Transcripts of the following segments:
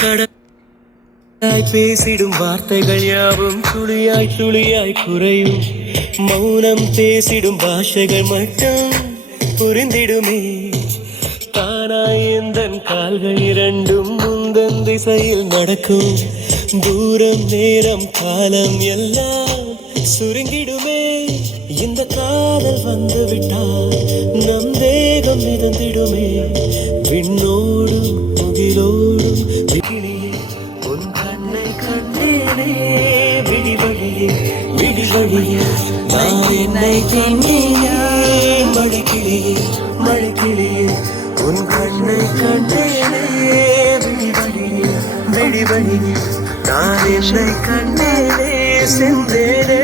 கடலாய் பேசிடும் வார்த்தைகள் யாவும் துளியாய் துளியாய் குறையும். மௌனம் பேசிடும் பாஷைகள் மட்டும் புரிந்திடுமே. தானாய் எந்தன் கால்கள் இரண்டும் முந்தன் திசையில் நடக்கும். தூரம் நேரம் காலம் எல்லாம் சுருங்கிடுமே. இந்த காதல் வந்து விட்டால் நம் தேகம் மிதந்திடுமே. விண்ணோடும் முகிலோடும் விழியே உன் கண்ணை கண்டேனே. விடிவழியே விடிவழியே நான் என்னை கண்டேன். மழைக்கிளியே மழைக்கிளியே உன் கண்ணை கண்டேனே. விடிவழியே விடிவழியே நான் என்னை கண்டேனே. சென்றேனே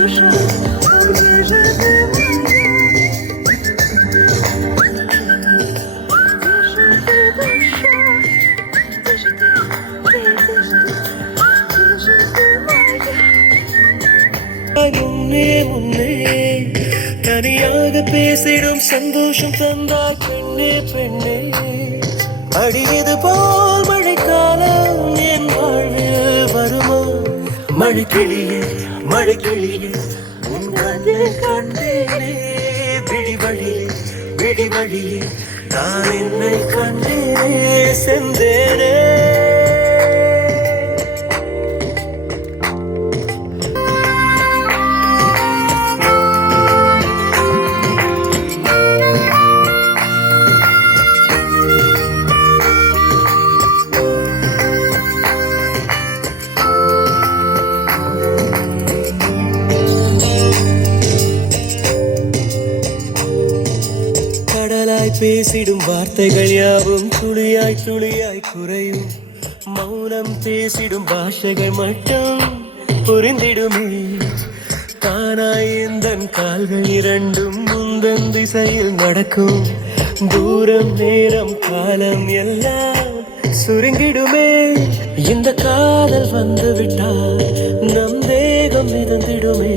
душа, முன்னே முன்னே தனியாக பேசிடும் சந்தோஷம் தந்தாய் பெண்ணே பெண்ணே. அடியது போல் மழைக்காலம் என் வாழ்வில் வருமா? மழைக்கிளியே மழைக்கிளியே உன் கண்ணை கண்டேனே. விடிவழியே விடிவழியே நான் என்னை கண்டேனே. சென்றேனே பேசிடும் வார்த்தைகள் யாவும் துளியாய் துளியாய் குறையும். மௌனம் பேசிடும் பாஷைகள் மட்டும் புரிந்திடுமே. தானாய் எந்தன் கால்கள் இரண்டும் முந்தன் திசையில் நடக்கும். தூரம் நேரம் காலம் எல்லாம் சுருங்கிடுமே. இந்த காதல் வந்து விட்டால் நம் தேகம் மிதந்திடுமே.